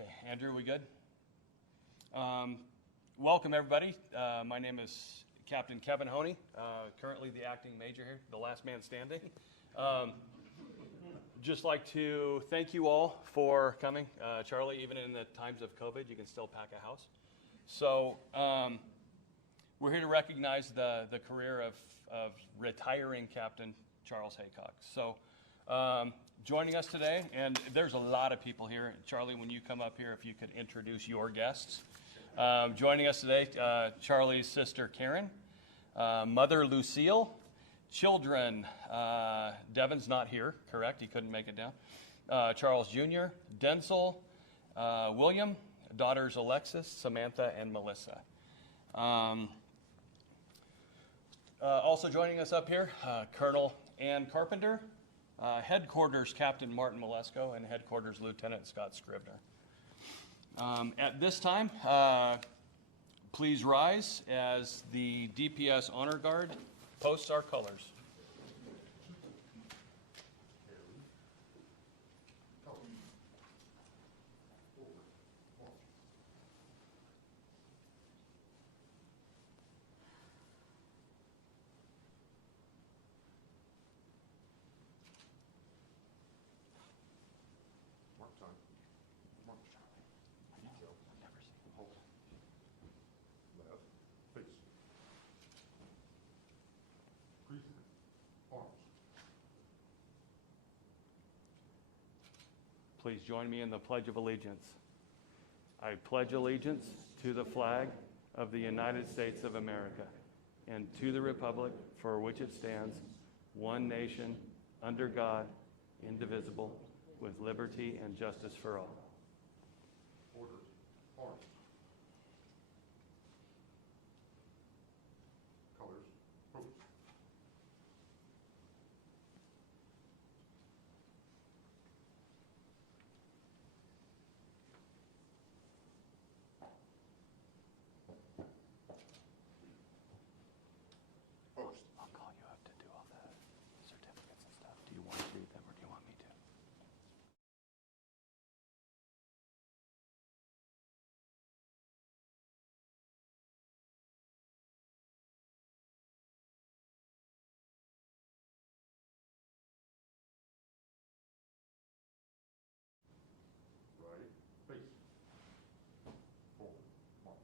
Okay, Andrew, we good? Welcome, everybody. My name is Captain Kevin Honey, currently the acting major here, the last man standing. Just like to thank you all for coming. Charlie, even in the times of COVID, you can still pack a house. So we're here to recognize the career of retiring Captain Charles Haycock. So joining us today, and there's a lot of people here. Charlie, when you come up here, if you could introduce your guests. Joining us today, Charlie's sister Karen, mother Lucille, children, Devin's not here, correct? He couldn't make it down. Charles Jr., Denzel, William, daughters Alexis, Samantha, and Melissa. Also joining us up here, Colonel Ann Carpenter, Headquarters Captain Martin Malesko, and Headquarters Lieutenant Scott Scribner. At this time, please rise as the DPS Honor Guard posts our colors. Please join me in the Pledge of Allegiance. I pledge allegiance to the flag of the United States of America and to the republic for which it stands, one nation, under God, indivisible, with liberty and justice for all. Order. Arms. Colors. Post. I'll call you up to do all the certificates and stuff. Do you want to read them or do you want me to? Right. Face. Forward. March.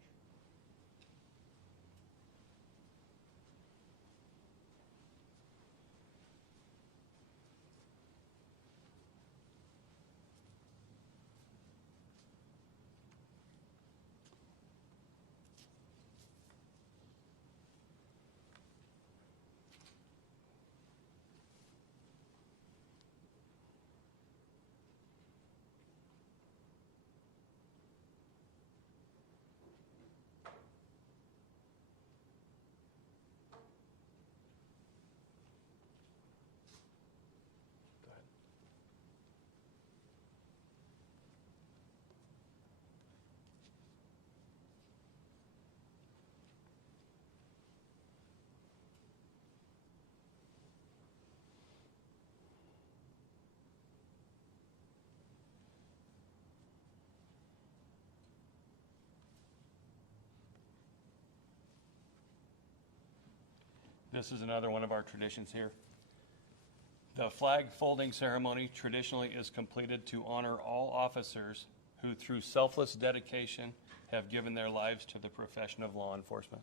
Go ahead. This is another one of our traditions here. The flag folding ceremony traditionally is completed to honor all officers who, through selfless dedication, have given their lives to the profession of law enforcement.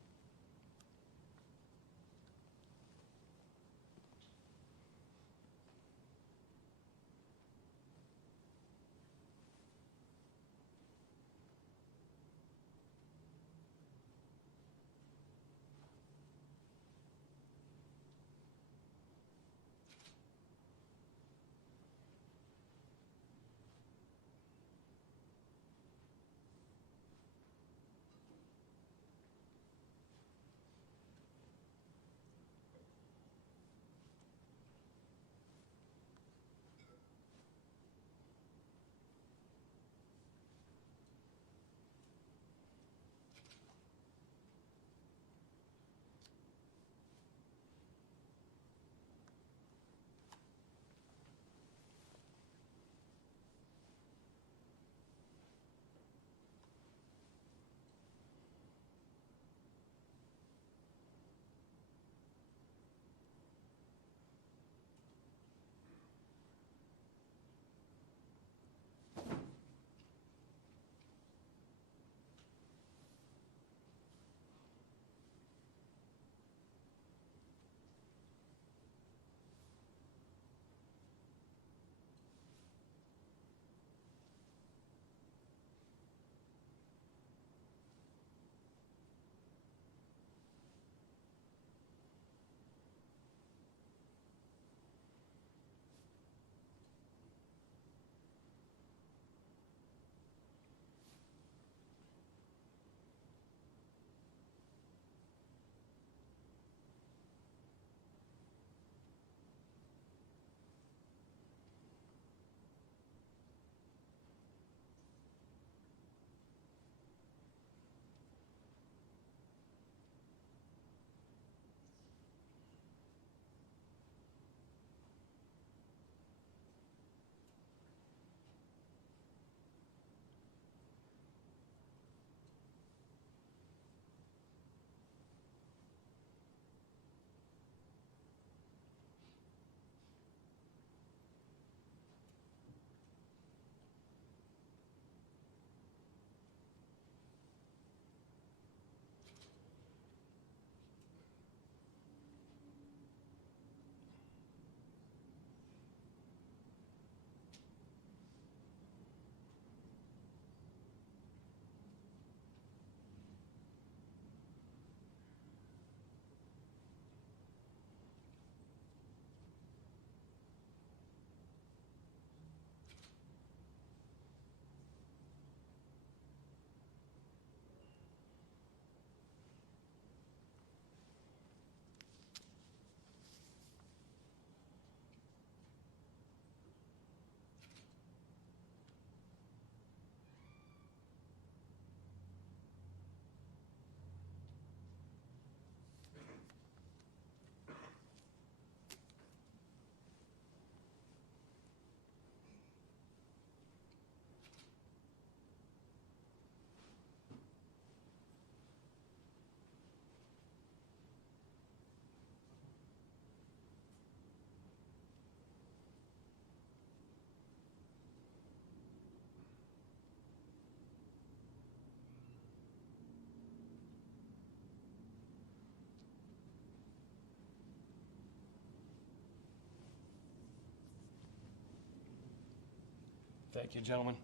Thank you, gentlemen.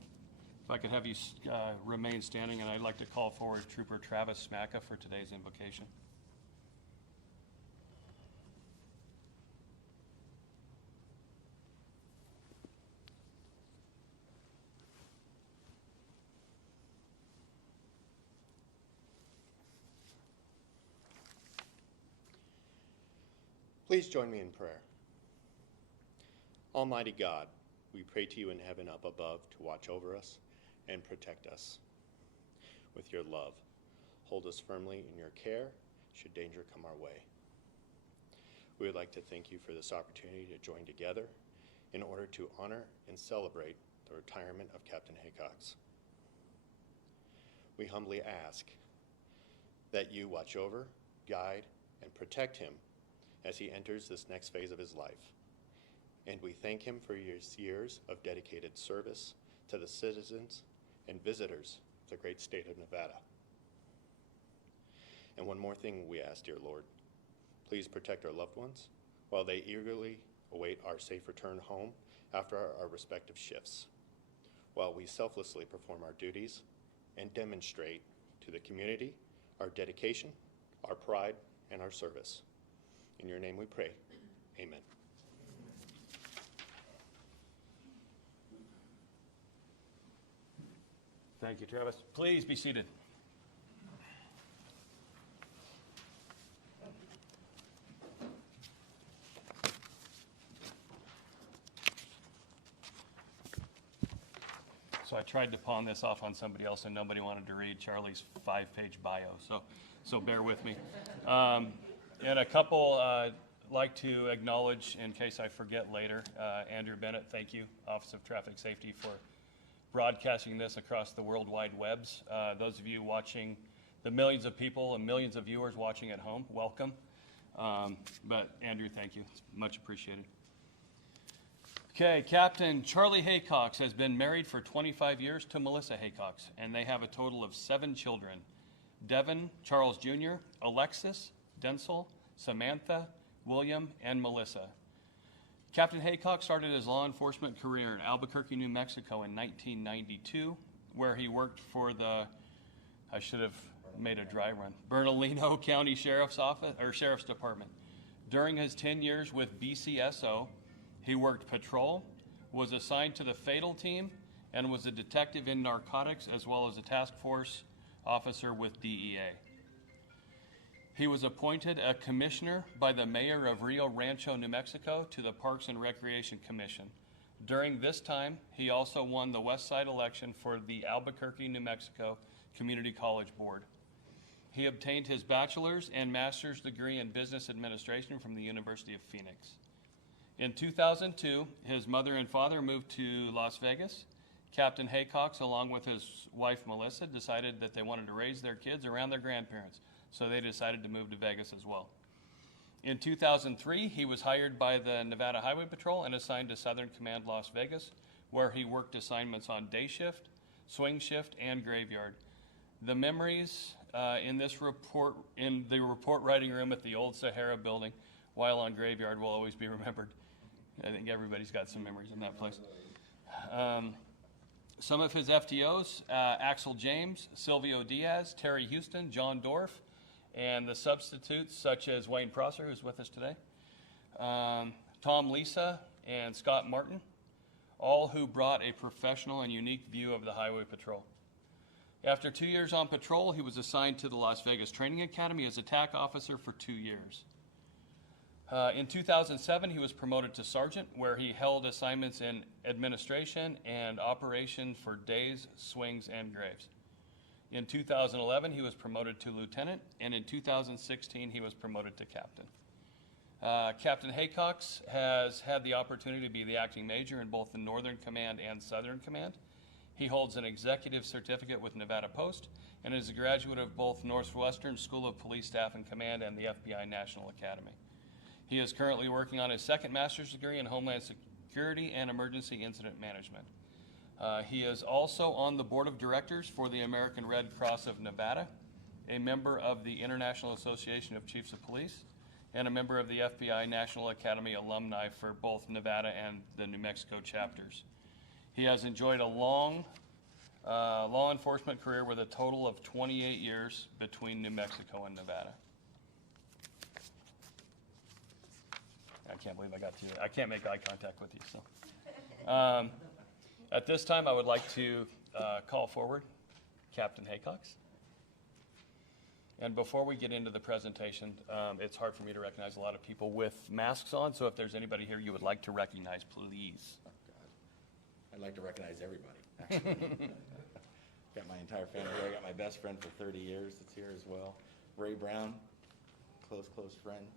If I could have you remain standing, and I'd like to call forward Trooper Travis Smacka for today's invocation. Please join me in prayer. Almighty God, we pray to you in heaven up above to watch over us and protect us. With your love, hold us firmly in your care should danger come our way. We would like to thank you for this opportunity to join together in order to honor and celebrate the retirement of Captain Haycox. We humbly ask that you watch over, guide, and protect him as he enters this next phase of his life. And we thank him for his years of dedicated service to the citizens and visitors of the great state of Nevada. And one more thing we ask, dear Lord, please protect our loved ones while they eagerly await our safe return home after our respective shifts, while we selflessly perform our duties and demonstrate to the community our dedication, our pride, and our service. In your name we pray, amen. Thank you, Travis. Please be seated. So I tried to pawn this off on somebody else, and nobody wanted to read Charlie's 5-page bio, so bear with me. And a couple like to acknowledge, in case I forget later, Andrew Bennett, thank you, Office of Traffic Safety, for broadcasting this across the World Wide Webs. Those of you watching, the millions of people and millions of viewers watching at home, welcome. But Andrew, thank you. It's much appreciated. Okay, Captain Charlie Haycox has been married for 25 years to Melissa Haycox, and they have a total of 7 children. Devin, Charles Jr., Alexis, Denzel, Samantha, William, and Melissa. Captain Haycock started his law enforcement career in Albuquerque, New Mexico in 1992, where he worked for the, I should have made a dry run, Bernalino County Sheriff's Office or Sheriff's Department. During his 10 years with BCSO, he worked patrol, was assigned to the Fatal Team, and was a detective in narcotics as well as a task force officer with DEA. He was appointed a commissioner by the mayor of Rio Rancho, New Mexico, to the Parks and Recreation Commission. During this time, he also won the West Side election for the Albuquerque, New Mexico Community College Board. He obtained his bachelor's and master's degree in business administration from the University of Phoenix. In 2002, his mother and father moved to Las Vegas. Captain Haycox, along with his wife Melissa, decided that they wanted to raise their kids around their grandparents, so they decided to move to Vegas as well. In 2003, he was hired by the Nevada Highway Patrol and assigned to Southern Command Las Vegas, where he worked assignments on day shift, swing shift, and graveyard. The memories in the report writing room at the old Sahara building while on graveyard will always be remembered. I think everybody's got some memories in that place. Some of his FTOs, Axel James, Silvio Diaz, Terry Houston, John Dorff, and the substitutes such as Wayne Prosser, who's with us today, Tom Lisa, and Scott Martin, all who brought a professional and unique view of the Highway Patrol. After 2 years on patrol, he was assigned to the Las Vegas Training Academy as a TAC officer for 2 years. In 2007, he was promoted to sergeant, where he held assignments in administration and operation for days, swings, and graves. In 2011, he was promoted to lieutenant, and in 2016, he was promoted to captain. Captain Haycox has had the opportunity to be the acting major in both the Northern Command and Southern Command. He holds an executive certificate with Nevada Post and is a graduate of both Northwestern School of Police Staff and Command and the FBI National Academy. He is currently working on his second master's degree in Homeland Security and Emergency Incident Management. He is also on the board of directors for the American Red Cross of Nevada, a member of the International Association of Chiefs of Police, and a member of the FBI National Academy alumni for both Nevada and the New Mexico chapters. He has enjoyed a long law enforcement career with a total of 28 years between New Mexico and Nevada. I can't believe I got to. I can't make eye contact with you. So, at this time, I would like to call forward Captain Haycox. And before we get into the presentation, it's hard for me to recognize a lot of people with masks on. So, if there's anybody here you would like to recognize, please. Oh, God. I'd like to recognize everybody, actually. Got my entire family here. I got my best friend for 30 years that's here as well. Ray Brown, close friend.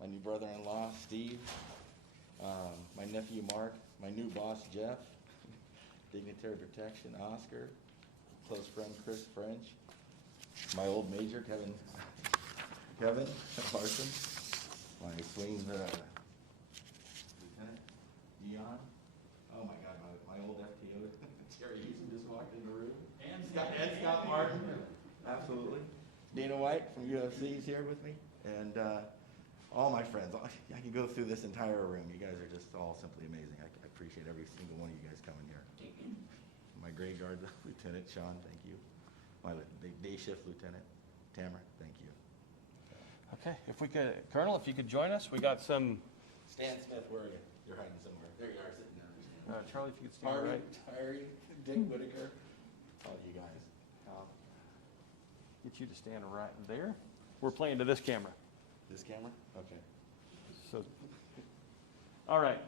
My new brother-in-law, Steve. My nephew, Mark. My new boss, Jeff. Dignitary Protection, Oscar. Close friend, Chris French. My old major, Kevin Larson. My swing lieutenant, Dion. Oh my God, my old FTO, Terry Houston just walked in the room. And Scott Martin, absolutely. Dana White from UFC is here with me. And all my friends. I could go through this entire room. You guys are just all simply amazing. I appreciate every single one of you guys coming here. My grade guard lieutenant, Sean, thank you. My day shift lieutenant, Tamara, thank you. Okay, if we could, Colonel, if you could join us, we got some. Stan Smith, where are you? You're hiding somewhere. There you are, sitting there. Charlie, if you could stand right. Harry, Dick Whitaker, all you guys. Get you to stand right there. We're playing to this camera. This camera? Okay. So, all right.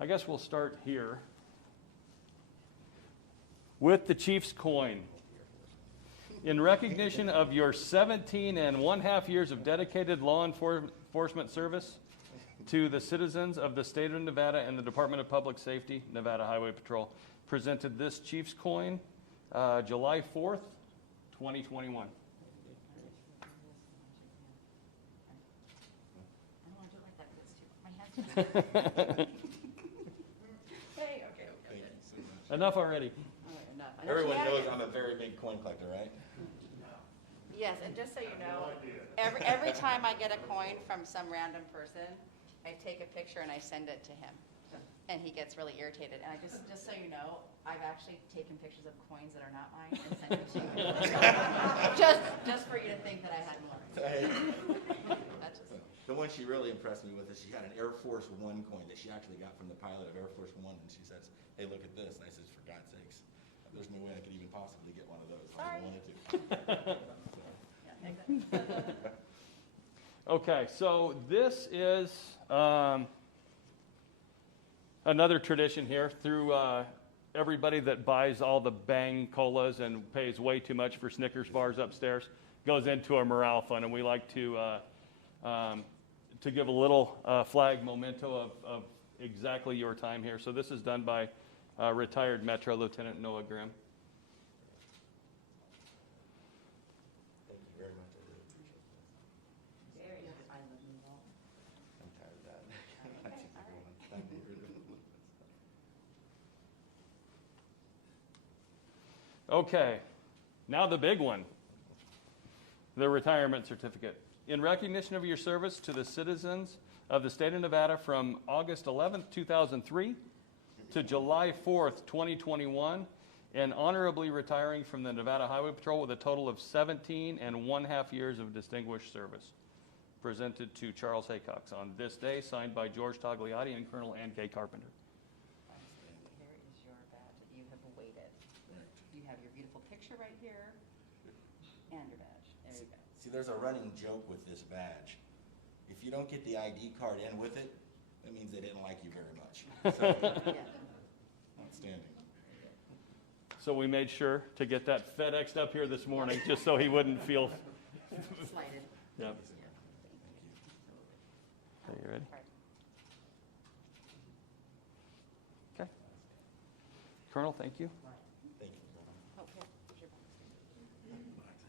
I guess we'll start here with the Chief's coin. In recognition of your 17 and 1/2 years of dedicated law enforcement service to the citizens of the state of Nevada and the Department of Public Safety, Nevada Highway Patrol, presented this Chief's coin July 4th, 2021. Hey, okay, good. Enough already. All right, enough. I know Everyone she had knows it. I'm a very big coin collector, right? Yes, and just so you know, every time I get a coin from some random person, I take a picture and I send it to him. And he gets really irritated. And I just so you know, I've actually taken pictures of coins that are not mine and sent them to you. just for you to think that I had more. That's just... The one she really impressed me with is she had an Air Force One coin that she actually got from the pilot of Air Force One, and she says, "Hey, look at this." And I says, "For God's sakes, there's no way I could even possibly get one of those. I Sorry. wanted to." Yeah, exactly. Okay, so this is another tradition here through everybody that buys all the Bang Colas and pays way too much for Snickers bars upstairs goes into a morale fund, and we like to give a little flag memento of exactly your time here. So this is done by retired Metro Lieutenant Noah Grimm. Thank you very much. I really appreciate that. Very good. I love you all. I'm tired of that. Okay, all right. Okay, now the big one, the retirement certificate. In recognition of your service to the citizens of the state of Nevada from August 11th, 2003 to July 4th, 2021, and honorably retiring from the Nevada Highway Patrol with a total of 17 and 1/2 years of distinguished service. Presented to Charles Haycox on this day, signed by George Tagliati and Colonel Ann K. Carpenter. Here is your badge that you have awaited. You have your beautiful picture right here and your badge. There you go. See, there's a running joke with this badge. If you don't get the ID card in with it, that means they didn't like you very much. So, Yeah. outstanding. So we made sure to get that FedExed up here this morning, just so he wouldn't feel. Slighted. Yep. Yeah. Okay, you ready? All right. Okay. Colonel, thank you. Thank you. Oh, here, here's your badge.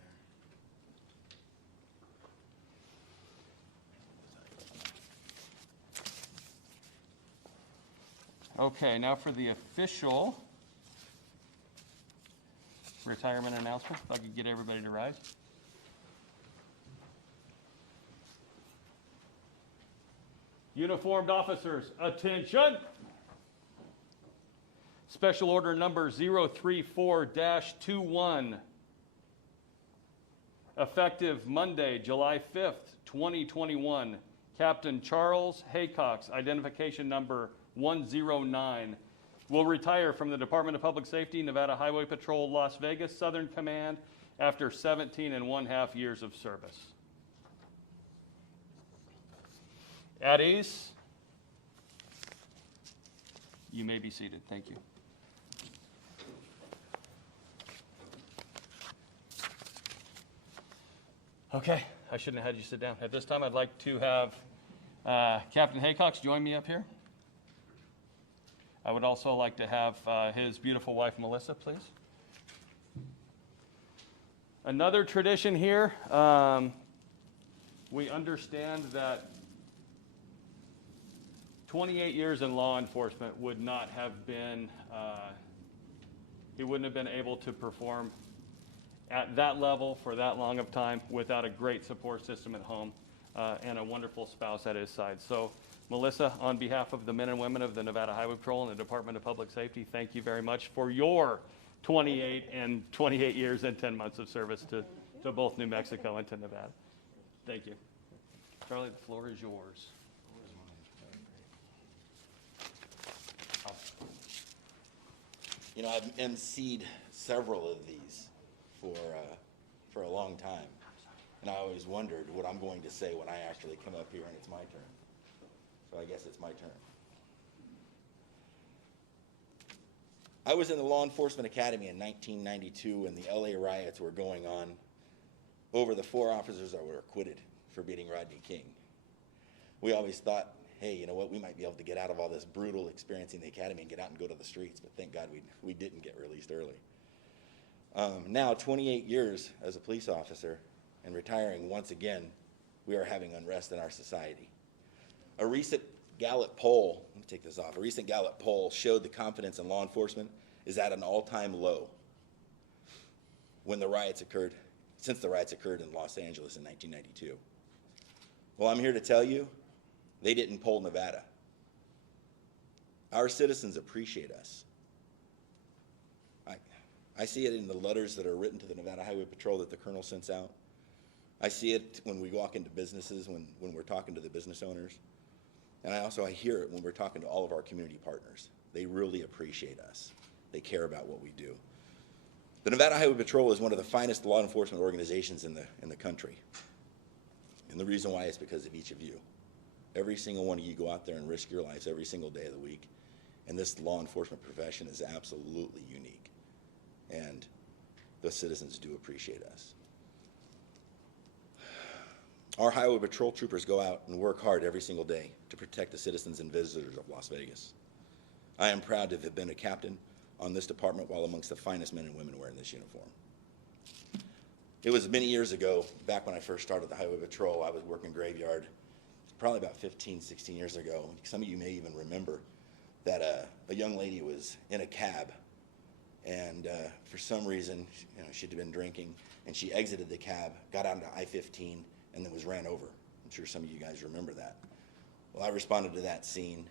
Okay, now for the official retirement announcement. If I could get everybody to rise. Uniformed officers, attention! Special Order Number 034-21, effective Monday, July 5th, 2021. Captain Charles Haycox, identification number 109, will retire from the Department of Public Safety, Nevada Highway Patrol, Las Vegas, Southern Command, after 17.5 years of service. At ease. You may be seated. Thank you. Okay, I shouldn't have had you sit down. At this time, I'd like to have Captain Haycox join me up here. I would also like to have his beautiful wife, Melissa, please. Another tradition here, we understand that 28 years in law enforcement would not have been, he wouldn't have been able to perform at that level for that long of time without a great support system at home and a wonderful spouse at his side. So, Melissa, on behalf of the men and women of the Nevada Highway Patrol and the Department of Public Safety, thank you very much for your 28 years and 10 months of service to both New Mexico and to Nevada. Thank you. Charlie, the floor is yours. You know, I've emceed several of these for a long time, and I always wondered what I'm going to say when I actually come up here and it's my turn. So I guess it's my turn. I was in the Law Enforcement Academy in 1992 when the LA riots were going on over the 4 officers that were acquitted for beating Rodney King. We always thought, hey, you know what, we might be able to get out of all this brutal experience in the academy and get out and go to the streets, but thank God we didn't get released early. Now, 28 years as a police officer and retiring once again, we are having unrest in our society. A recent Gallup poll, let me take this off, a recent Gallup poll showed the confidence in law enforcement is at an all-time low since the riots occurred in Los Angeles in 1992. Well, I'm here to tell you, they didn't poll Nevada. Our citizens appreciate us. I see it in the letters that are written to the Nevada Highway Patrol that the colonel sends out. I see it when we walk into businesses, when we're talking to the business owners. And I hear it when we're talking to all of our community partners. They really appreciate us. They care about what we do. The Nevada Highway Patrol is one of the finest law enforcement organizations in the country. And the reason why is because of each of you. Every single one of you go out there and risk your lives every single day of the week. And this law enforcement profession is absolutely unique. And the citizens do appreciate us. Our Highway Patrol troopers go out and work hard every single day to protect the citizens and visitors of Las Vegas. I am proud to have been a captain on this department while amongst the finest men and women wearing this uniform. It was many years ago, back when I first started the Highway Patrol, I was working graveyard, probably about 15, 16 years ago. Some of you may even remember that a young lady was in a cab, and for some reason, she'd been drinking, and she exited the cab, got onto I-15, and then was ran over. I'm sure some of you guys remember that. Well, I responded to that scene.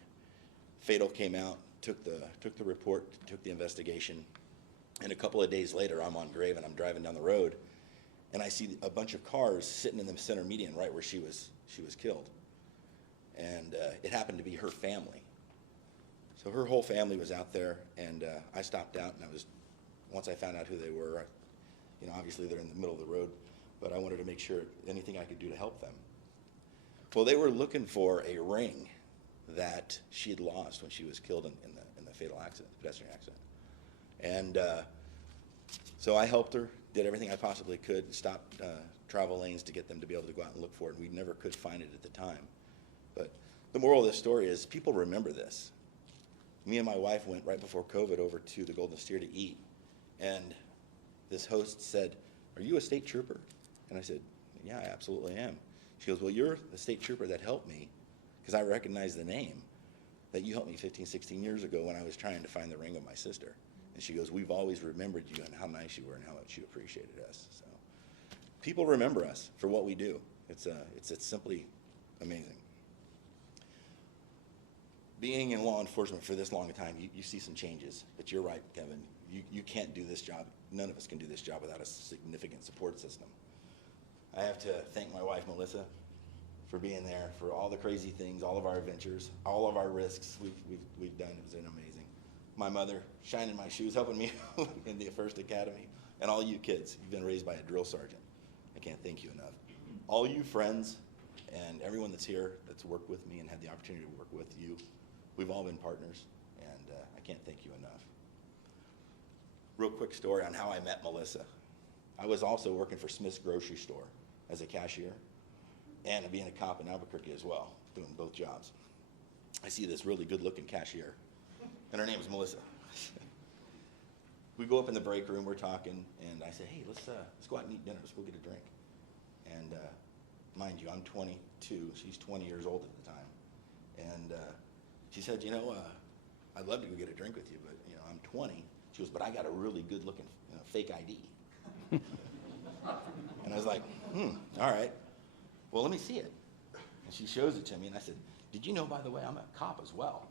Fatal came out, took the report, took the investigation, and a couple of days later, I'm on grave and I'm driving down the road, and I see a bunch of cars sitting in the center median right where she was killed. And it happened to be her family. So her whole family was out there, and I stopped out, and once I found out who they were, obviously they're in the middle of the road, but I wanted to make sure anything I could do to help them. Well, they were looking for a ring that she had lost when she was killed in the fatal accident, pedestrian accident. And so I helped her, did everything I possibly could, stopped travel lanes to get them to be able to go out and look for it. We never could find it at the time. But the moral of this story is people remember this. Me and my wife went right before COVID over to the Golden Steer to eat, and this host said, "Are you a state trooper?" And I said, "Yeah, I absolutely am." She goes, "Well, you're the state trooper that helped me, because I recognize the name, that you helped me 15, 16 years ago when I was trying to find the ring of my sister." And she goes, "We've always remembered you and how nice you were and how much you appreciated us." So people remember us for what we do. It's simply amazing. being in law enforcement for this long a time, you see some changes. But you're right, Kevin. You can't do this job. None of us can do this job without a significant support system. I have to thank my wife, Melissa, for being there, for all the crazy things, all of our adventures, all of our risks we've done. It's been amazing. My mother, shining my shoes, helping me in the first academy, and all you kids, you've been raised by a drill sergeant. I can't thank you enough. All you friends and everyone that's here that's worked with me and had the opportunity to work with you, we've all been partners, and I can't thank you enough. Real quick story on how I met Melissa. I was also working for Smith's grocery store as a cashier and being a cop in Albuquerque as well, doing both jobs. I see this really good-looking cashier, and her name is Melissa. We go up in the break room, we're talking, and I say, hey, let's go out and eat dinner. Let's go get a drink. And mind you, I'm 22. She's 20 years old at the time. And she said, I'd love to go get a drink with you, but I'm 20. She goes, but I got a really good-looking fake ID. And I was like, all right. Well, let me see it. And she shows it to me, and I said, did you know, by the way, I'm a cop as well?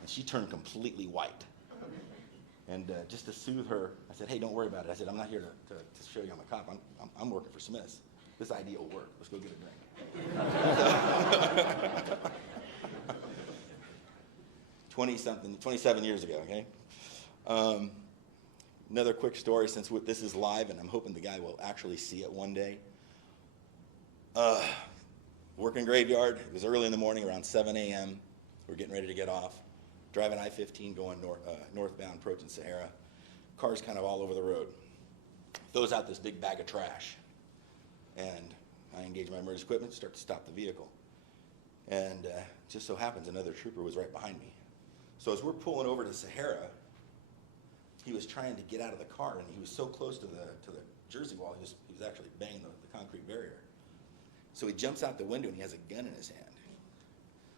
And she turned completely white. And just to soothe her, I said, hey, don't worry about it. I said, I'm not here to show you I'm a cop. I'm working for Smith's. This ID will work. Let's go get a drink. 27 years ago, okay? Another quick story, since this is live, and I'm hoping the guy will actually see it one day. Working graveyard. It was early in the morning, around 7 a.m. We're getting ready to get off. Driving I-15 going northbound, approaching Sahara. Cars kind of all over the road. Throws out this big bag of trash. And I engage my emergency equipment, start to stop the vehicle. And just so happens another trooper was right behind me. So as we're pulling over to Sahara, he was trying to get out of the car, and he was so close to the Jersey wall, he was actually banging the concrete barrier. So he jumps out the window, and he has a gun in his hand.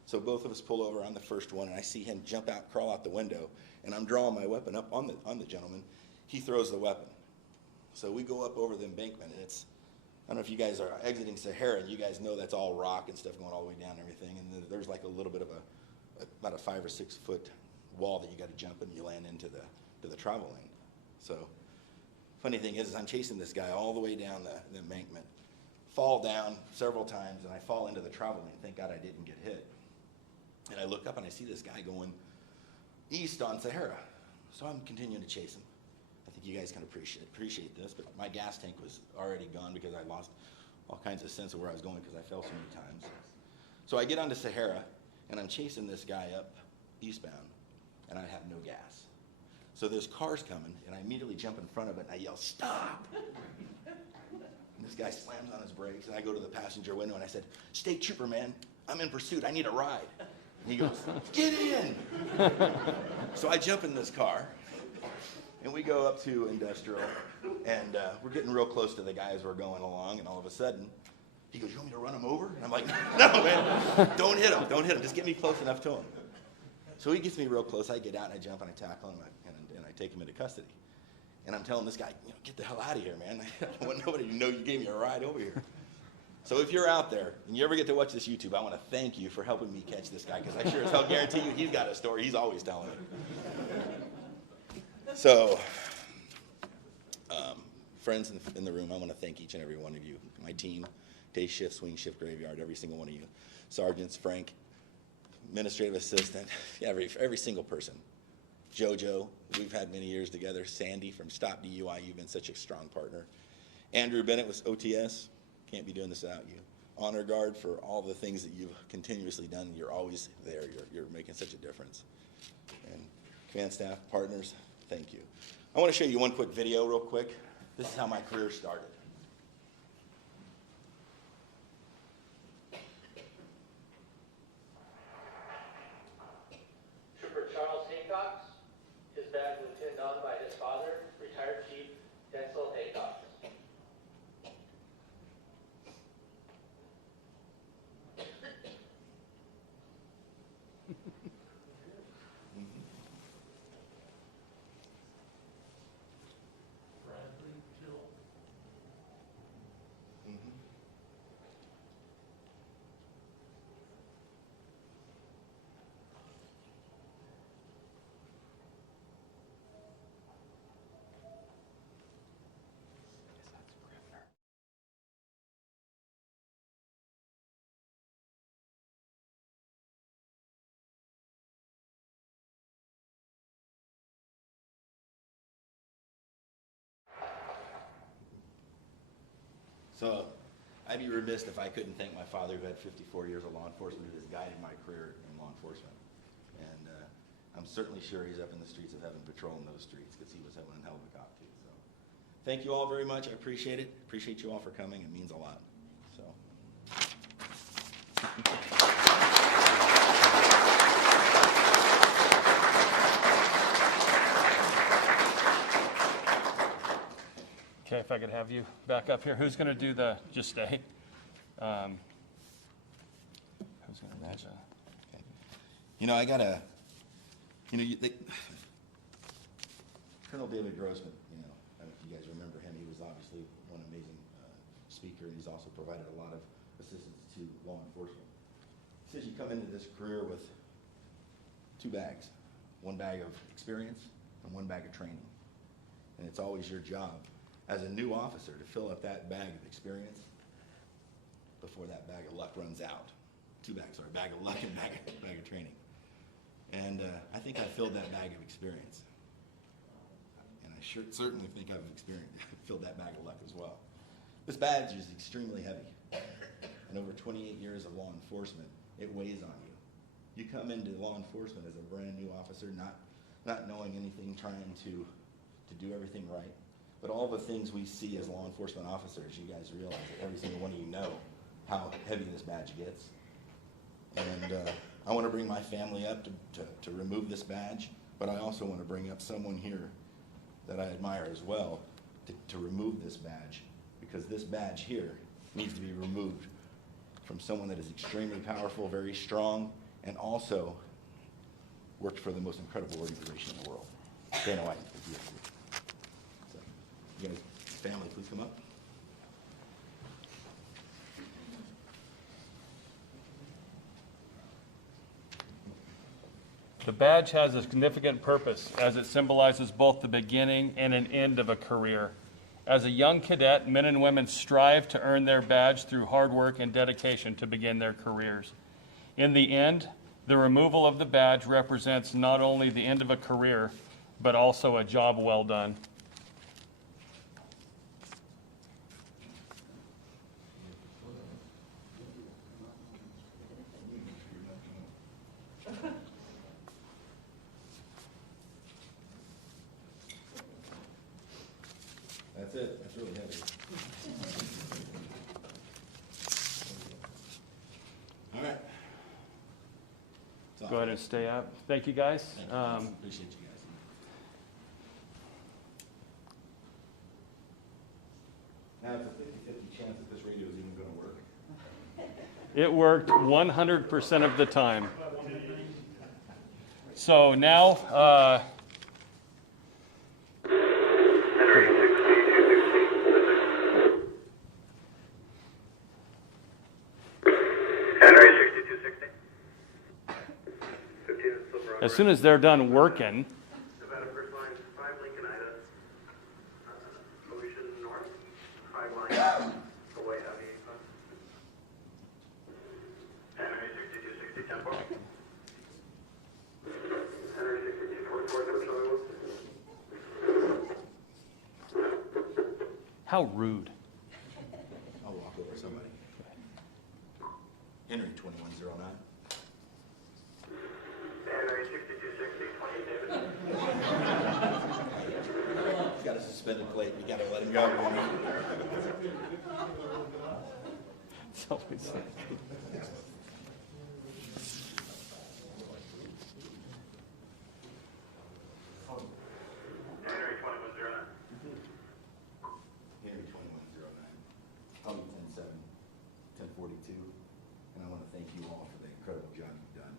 So both of us pull over. I'm the first one, and I see him jump out, crawl out the window, and I'm drawing my weapon up on the gentleman. He throws the weapon. So we go up over the embankment, and I don't know if you guys are exiting Sahara, and you guys know that's all rock and stuff going all the way down and everything, and there's like a little bit of about a 5 or 6 foot wall that you got to jump and you land into the travel lane. So funny thing is I'm chasing this guy all the way down the embankment, fall down several times, and I fall into the travel lane. Thank God I didn't get hit. And I look up and I see this guy going east on Sahara. So I'm continuing to chase him. I think you guys can appreciate this, but my gas tank was already gone because I lost all kinds of sense of where I was going because I fell so many times. So I get onto Sahara, and I'm chasing this guy up eastbound, and I have no gas. So there's cars coming, and I immediately jump in front of it, and I yell, stop! And this guy slams on his brakes, and I go to the passenger window, and I said, state trooper, man, I'm in pursuit. I need a ride. And he goes, get in! So I jump in this car, and we go up to Industrial, and we're getting real close to the guy as we're going along, and all of a sudden, he goes, you want me to run him over? And I'm like, no, man, don't hit him, just get me close enough to him. So he gets me real close. I get out, and I jump, and I tackle him, and I take him into custody. And I'm telling this guy, get the hell out of here, man. I don't want nobody to know you gave me a ride over here. So if you're out there and you ever get to watch this YouTube, I want to thank you for helping me catch this guy, because I sure as hell guarantee you he's got a story he's always telling me. So, friends in the room, I want to thank each and every one of you. My team, day shift, swing shift, graveyard, every single one of you. Sergeants, Frank, administrative assistant, every single person. JoJo, we've had many years together. Sandy from Stop DUI, you've been such a strong partner. Andrew Bennett with OTS, can't be doing this without you. Honor Guard for all the things that you've continuously done. You're always there. You're making such a difference. And command staff, partners, thank you. I want to show you one quick video real quick. This is how my career started. Trooper Charles Haycox. His badge was pinned on by his father, retired Chief Denzel Haycox. Bradley Jill. So I'd be remiss if I couldn't thank my father, who had 54 years of law enforcement, who has guided my career in law enforcement. And I'm certainly sure he's up in the streets of heaven patrolling those streets, because he was one hell of a cop too. So thank you all very much. I appreciate it. Appreciate you all for coming. It means a lot. So. Okay, if I could have you back up here. Who's going to do the, just stay. Who's going to imagine? Okay. You know, I got to, Colonel David Grossman, I don't know if you guys remember him. He was obviously one amazing speaker, and he's also provided a lot of assistance to law enforcement. He says you come into this career with 2 bags, 1 bag of experience and 1 bag of training. And it's always your job as a new officer to fill up that bag of experience before that bag of luck runs out. 2 bags, sorry, bag of luck and bag of training. And I think I filled that bag of experience. And I certainly think I've filled that bag of luck as well. This badge is extremely heavy. And over 28 years of law enforcement, it weighs on you. You come into law enforcement as a brand new officer, not knowing anything, trying to do everything right. But all the things we see as law enforcement officers, you guys realize that every single one of you know how heavy this badge gets. And I want to bring my family up to remove this badge, but I also want to bring up someone here that I admire as well to remove this badge, because this badge here needs to be removed from someone that is extremely powerful, very strong, and also worked for the most incredible organization in the world. Dana White. So, you guys, family, please come up. The badge has a significant purpose, as it symbolizes both the beginning and an end of a career. As a young cadet, men and women strive to earn their badge through hard work and dedication to begin their careers. In the end, the removal of the badge represents not only the end of a career, but also a job well done. That's it. That's really heavy. All right. Go ahead and stay up. Thank you, guys. Thank you. Appreciate you guys. Now, it's a 50-50 chance that this radio is even going to work. It worked 100% of the time. So now, as soon as they're done working, Nevada first line, 5 Lincoln Ida, Solution North, 5 line, away out of Henry 6260 tempo. Henry 6244, how rude. I'll walk over somebody. Henry 2109. Henry 6260, 28 David. He's got a suspended plate. You got to let him go. It's always like, Henry 2109. Henry 2109. I'll be 10-7, 1042. And I want to thank you all for the incredible job you've done.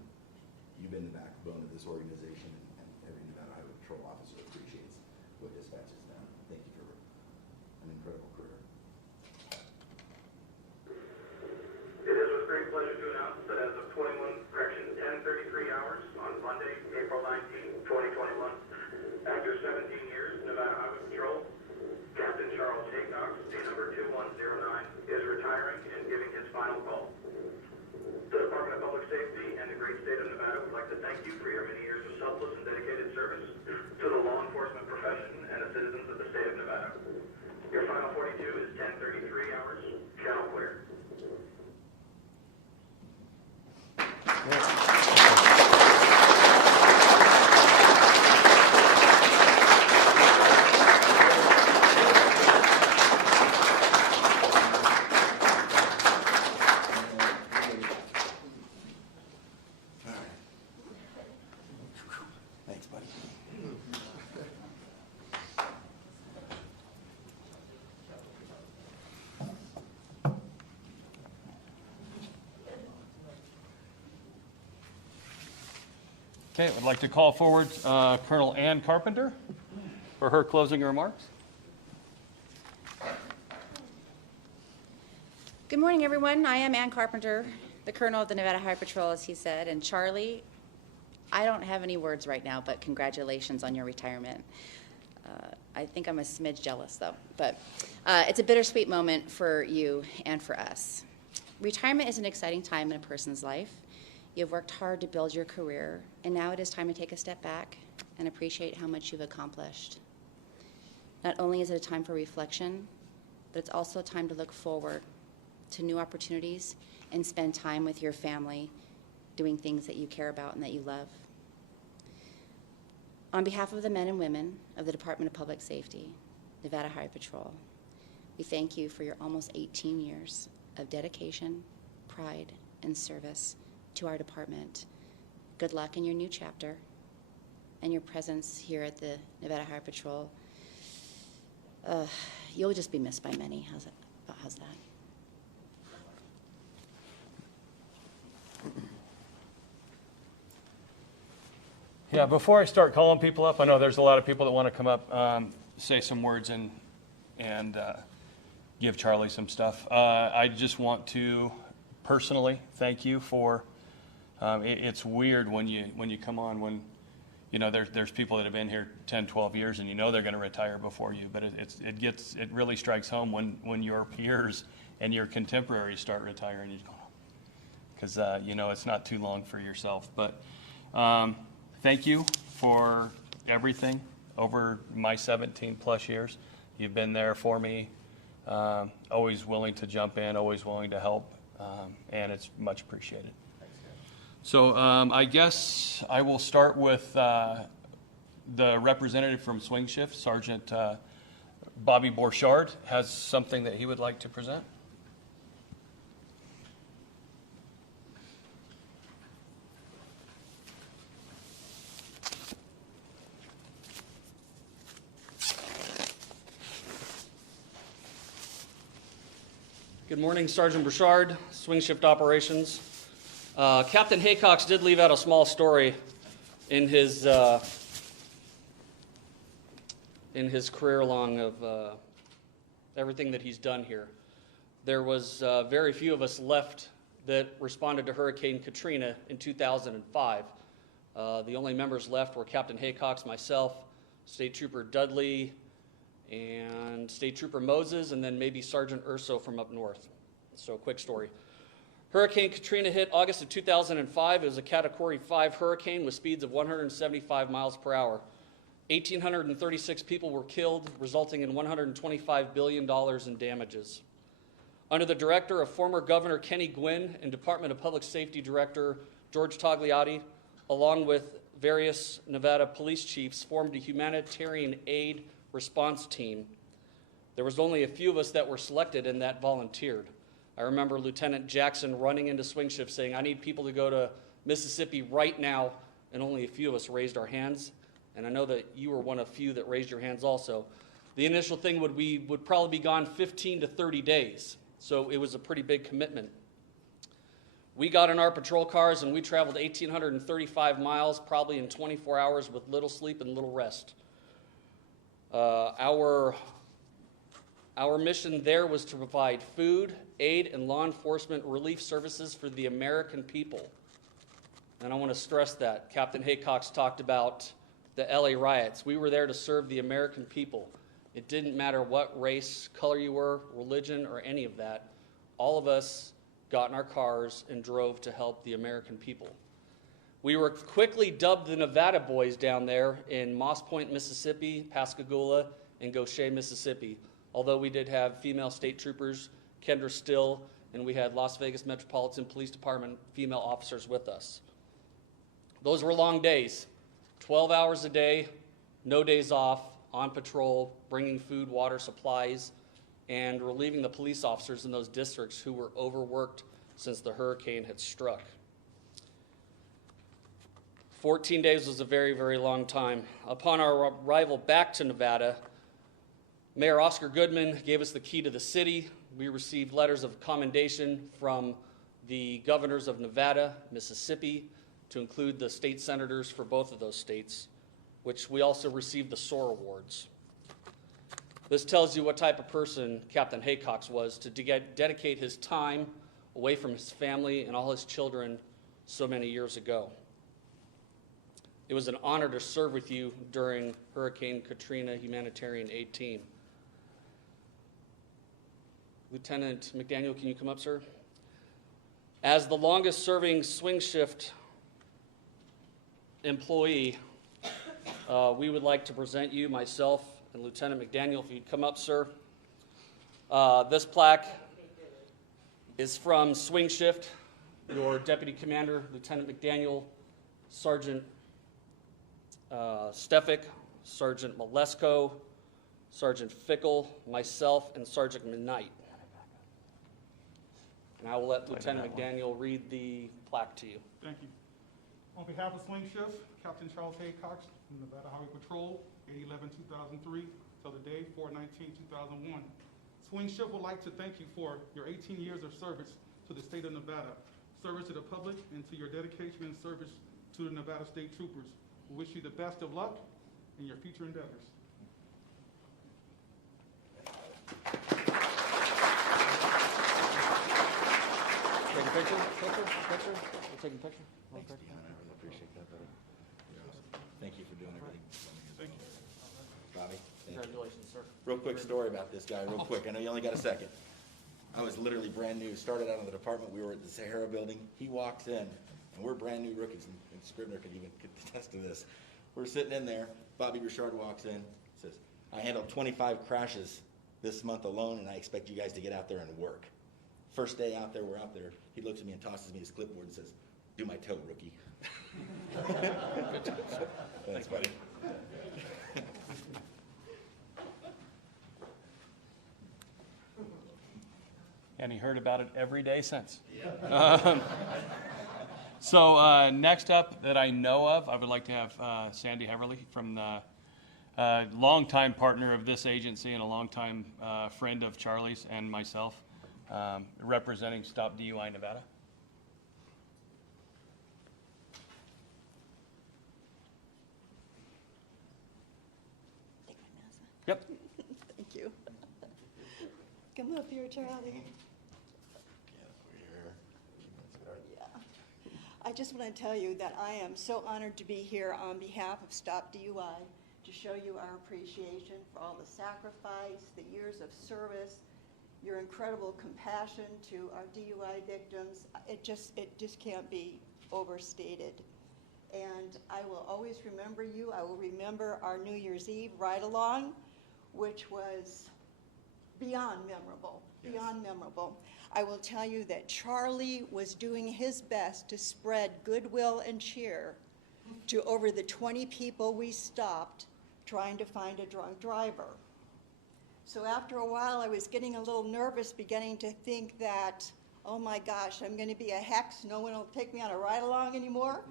You've been the backbone of this organization, and every Nevada Highway Patrol officer appreciates what dispatch has done. Thank you for an incredible career. It is with great pleasure to announce that as of 10:33 hours on Monday, April 19, 2021, after 17 years in Nevada Highway Patrol, Captain Charles Haycox, D number 2109, is retiring and giving his final call. The Department of Public Safety and the great state of Nevada would like to thank you for your many years of selfless and dedicated service to the law enforcement profession and the citizens of the state of Nevada. Your final 42 is 10:33 hours Okay, I'd like to call forward Colonel Ann Carpenter for her closing remarks. Good morning, everyone. I am Ann Carpenter, the Colonel of the Nevada Highway Patrol, as he said. And Charlie, I don't have any words right now, but congratulations on your retirement. I think I'm a smidge jealous, though. But it's a bittersweet moment for you and for us. Retirement is an exciting time in a person's life. You've worked hard to build your career, and now it is time to take a step back and appreciate how much you've accomplished. Not only is it a time for reflection, but it's also a time to look forward to new opportunities and spend time with your family doing things that you care about and that you love. On behalf of the men and women of the Department of Public Safety, Nevada Highway Patrol, we thank you for your almost 18 years of dedication, pride, and service to our department. Good luck in your new chapter and your presence here at the Nevada Highway Patrol. You'll just be missed by many. How's that? Yeah, before I start calling people up, I know there's a lot of people that want to come up, say some words and give Charlie some stuff. I just want to personally thank you for. It's weird when you come on when, you know, there's people that have been here 10, 12 years and you know they're going to retire before you, but it really strikes home when your peers and your contemporaries start retiring. Because you know it's not too long for yourself, but. Thank you for everything over my 17 plus years. You've been there for me, always willing to jump in, always willing to help, and it's much appreciated. So I guess I will start with the representative from Swing Shift, Sergeant Bobby Borchard, has something that he would like to present. Good morning, Sergeant Burchard, Swing Shift Operations. Captain Haycox did leave out a small story in his career long of everything that he's done here. There was very few of us left that responded to Hurricane Katrina in 2005. The only members left were Captain Haycox, myself, State Trooper Dudley, and State Trooper Moses, and then maybe Sergeant Urso from up north. So, quick story. Hurricane Katrina hit August of 2005. It was a Category 5 hurricane with speeds of 175 miles per hour. 1,836 people were killed, resulting in $125 billion in damages. Under the director of former Governor Kenny Gwynn and Department of Public Safety Director George Tagliati, along with various Nevada police chiefs, formed a humanitarian aid response team. There was only a few of us that were selected and that volunteered. I remember Lieutenant Jackson running into Swing Shift saying, I need people to go to Mississippi right now, and only a few of us raised our hands. And I know that you were one of few that raised your hands also. The initial thing would probably be gone 15 to 30 days, so it was a pretty big commitment. We got in our patrol cars and we traveled 1,835 miles, probably in 24 hours with little sleep and little rest. Our mission there was to provide food, aid, and law enforcement relief services for the American people. And I want to stress that. Captain Haycox talked about the LA riots. We were there to serve the American people. It didn't matter what race, color you were, religion, or any of that. All of us got in our cars and drove to help the American people. We were quickly dubbed the Nevada Boys down there in Moss Point, Mississippi, Pascagoula, and Goshen, Mississippi. Although we did have female state troopers, Kendra Still, and we had Las Vegas Metropolitan Police Department female officers with us. Those were long days, 12 hours a day, no days off, on patrol, bringing food, water, supplies, and relieving the police officers in those districts who were overworked since the hurricane had struck. 14 days was a very, very long time. Upon our arrival back to Nevada, Mayor Oscar Goodman gave us the key to the city. We received letters of commendation from the governors of Nevada, Mississippi, to include the state senators for both of those states, which we also received the SOAR awards. This tells you what type of person Captain Haycox was to dedicate his time away from his family and all his children so many years ago. It was an honor to serve with you during Hurricane Katrina humanitarian aid team. Lieutenant McDaniel, can you come up, sir? As the longest serving swing shift employee, we would like to present you, myself, and Lieutenant McDaniel, if you'd come up, sir. This plaque is from Swing Shift, your Deputy Commander, Lieutenant McDaniel, Sergeant Stefik, Sergeant Malesko, Sergeant Fickle, myself, and Sergeant McKnight. And I will let Lieutenant McDaniel read the plaque to you. Thank you. On behalf of Swing Shift, Captain Charles Haycox from Nevada Highway Patrol, 8/11/2003 till the day 4/19/2001. Swing Shift would like to thank you for your 18 years of service to the state of Nevada, service to the public, and to your dedication and service to the Nevada State Troopers. We wish you the best of luck in your future endeavors. Take a picture? Picture? We're taking a picture? Thanks, Deanna. I really appreciate that, buddy. Thank you for doing everything. Thank you. Bobby, thank you. Congratulations, sir. Real quick story about this guy, real quick. I know you only got a second. I was literally brand new, started out in the department. We were at the Sahara building. He walks in, and we're brand new rookies, and Scribner could even attest to this. We're sitting in there. Bobby Richard walks in, says, I handled 25 crashes this month alone, and I expect you guys to get out there and work. First day out there, we're out there. He looks at me and tosses me his clipboard and says, do my toe, rookie. Thanks, buddy. And he heard about it every day since. Next up that I know of, I would like to have Sandy Heverly from the longtime partner of this agency and a longtime friend of Charlie's and myself, representing Stop DUI Nevada. Take my mask off. Yep. Thank you. Come up here, Charlie. Yeah. I just want to tell you that I am so honored to be here on behalf of Stop DUI to show you our appreciation for all the sacrifice, the years of service, your incredible compassion to our DUI victims. It just can't be overstated. And I will always remember you. I will remember our New Year's Eve ride-along, which was beyond memorable, beyond memorable. I will tell you that Charlie was doing his best to spread goodwill and cheer to over the 20 people we stopped trying to find a drunk driver. So after a while, I was getting a little nervous, beginning to think that, oh my gosh, I'm going to be a hex. No one will take me on a ride-along anymore.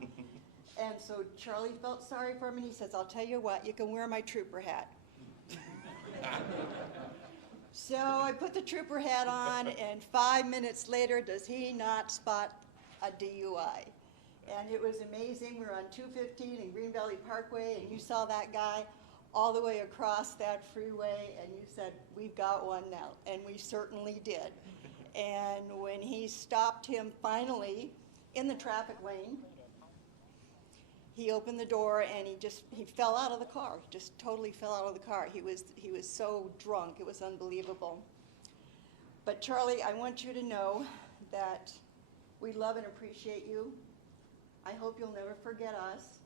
And so Charlie felt sorry for me, and he says, I'll tell you what, you can wear my trooper hat. So I put the trooper hat on, and 5 minutes later, does he not spot a DUI? And it was amazing. We were on 215 and Green Valley Parkway, and you saw that guy all the way across that freeway, and you said, we've got one now. And we certainly did. And when he stopped him finally in the traffic lane, he opened the door and he fell out of the car, just totally fell out of the car. He was so drunk, it was unbelievable. But Charlie, I want you to know that we love and appreciate you. I hope you'll never forget us.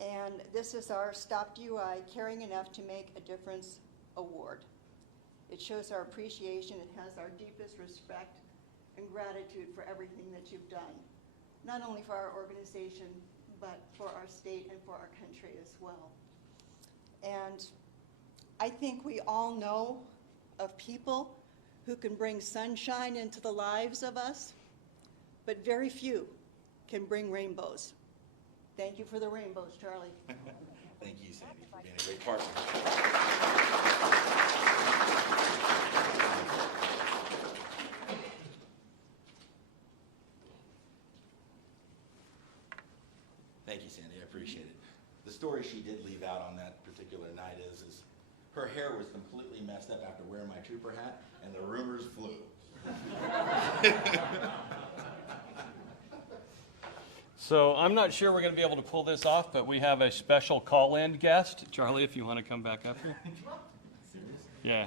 And this is our Stop DUI Caring Enough to Make a Difference award. It shows our appreciation. It has our deepest respect and gratitude for everything that you've done, not only for our organization, but for our state and for our country as well. And I think we all know of people who can bring sunshine into the lives of us, but very few can bring rainbows. Thank you for the rainbows, Charlie. Thank you, Sandy, for being a great partner. Thank you, Sandy. I appreciate it. The story she did leave out on that particular night is her hair was completely messed up after wearing my trooper hat, and the rumors flew. So I'm not sure we're going to be able to pull this off, but we have a special call-in guest. Charlie, if you want to come back up here. Yeah.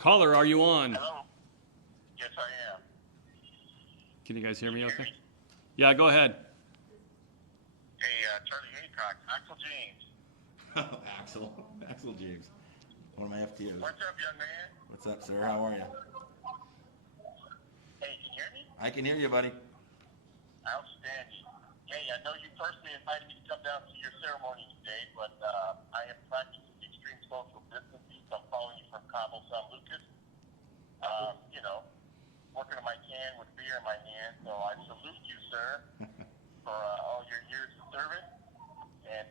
Caller, are you on? Hello? Yes, I am. Can you guys hear me okay? Yeah, go ahead. Hey, Charlie Haycock, Axel James. Axel James, one of my FTOs. What's up, young man? What's up, sir? How are you? Hey, can you hear me? I can hear you, buddy. Outstanding. Hey, I know you personally invited me to come down to your ceremony today, but I am practicing extreme social distancing, so I'm calling you from Cabo San Lucas. You know, working on my can with beer in my hand, so I salute you, sir, for all your years of service. And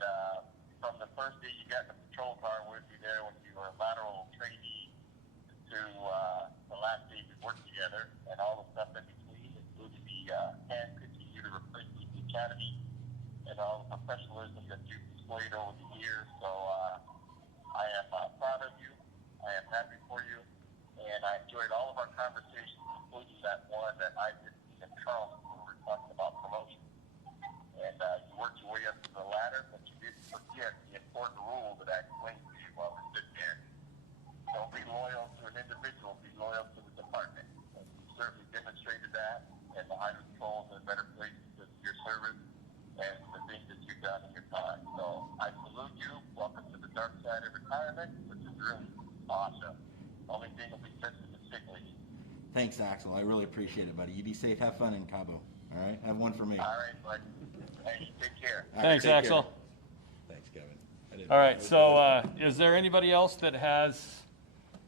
from the first day you got in the patrol car with me there when you were a lateral trainee to the last day we worked together, and all the stuff in between, including the handpicking you to replace me at the academy, and all the professionalism that you've displayed over the years. So I am proud of you. I am happy for you. And I enjoyed all of our conversations, including that one that I did in Charleston when we were talking about promotion. And you worked your way up to the ladder, but you didn't forget the important rule that I explained to you while we're sitting there. Don't be loyal to an individual, be loyal to the department. And you certainly demonstrated that, and the Highway Patrol is in a better place because of your service and the things that you've done in your time. So I salute you. Welcome to the dark side of retirement, which is really awesome. Only thing will be missing is sick leave. Thanks, Axel. I really appreciate it, buddy. You be safe. Have fun in Cabo. All right? Have one for me. All right, bud. Hey, take care. All right, Thanks, take care. Axel. Thanks, Kevin. All right, so is there anybody else that has,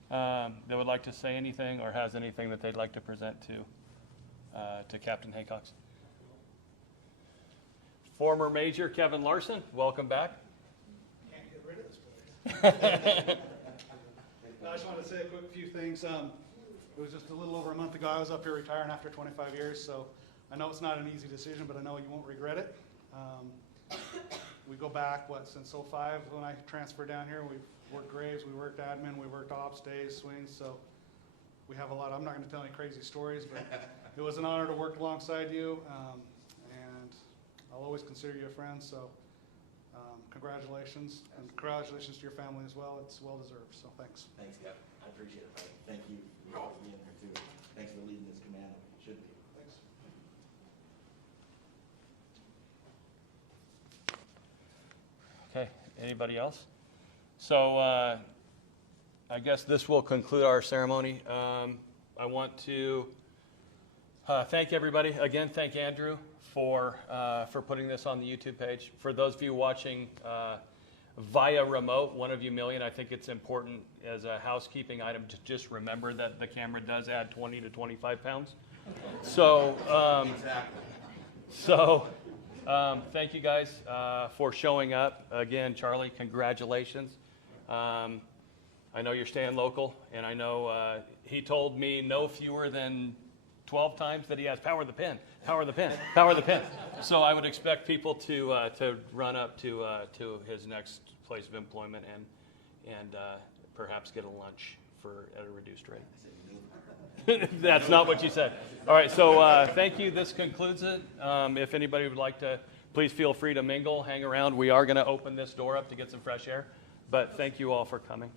that would like to say anything or has anything that they'd like to present to Captain Haycox? Former Major Kevin Larson, welcome back. Can't get rid of this place. I just wanted to say a quick few things. It was just a little over a month ago. I was up here retiring after 25 years, so I know it's not an easy decision, but I know you won't regret it. We go back, since 05 when I transferred down here. We've worked graves, we worked admin, we worked ops, days, swings, so we have a lot. I'm not going to tell any crazy stories, but it was an honor to work alongside you, and I'll always consider you a friend, so congratulations, and congratulations to your family as well. It's well deserved, so thanks. Thanks, Kevin. I appreciate it, buddy. Thank you for always being here, too. Thanks for leading this command. It should be. Thanks. Okay, anybody else? So I guess this will conclude our ceremony. I want to thank everybody. Again, thank Andrew for putting this on the YouTube page. For those of you watching via remote, one of you million, I think it's important as a housekeeping item to just remember that the camera does add 20 to 25 pounds. So, thank you guys for showing up. Again, Charlie, congratulations. I know you're staying local, and I know he told me no fewer than 12 times that he has power the pen, power the pen, power the pen. So I would expect people to run up to his next place of employment and perhaps get a lunch at a reduced rate. That's not what you said. All right, so thank you. This concludes it. If anybody would like to, please feel free to mingle, hang around. We are going to open this door up to get some fresh air, but thank you all for coming.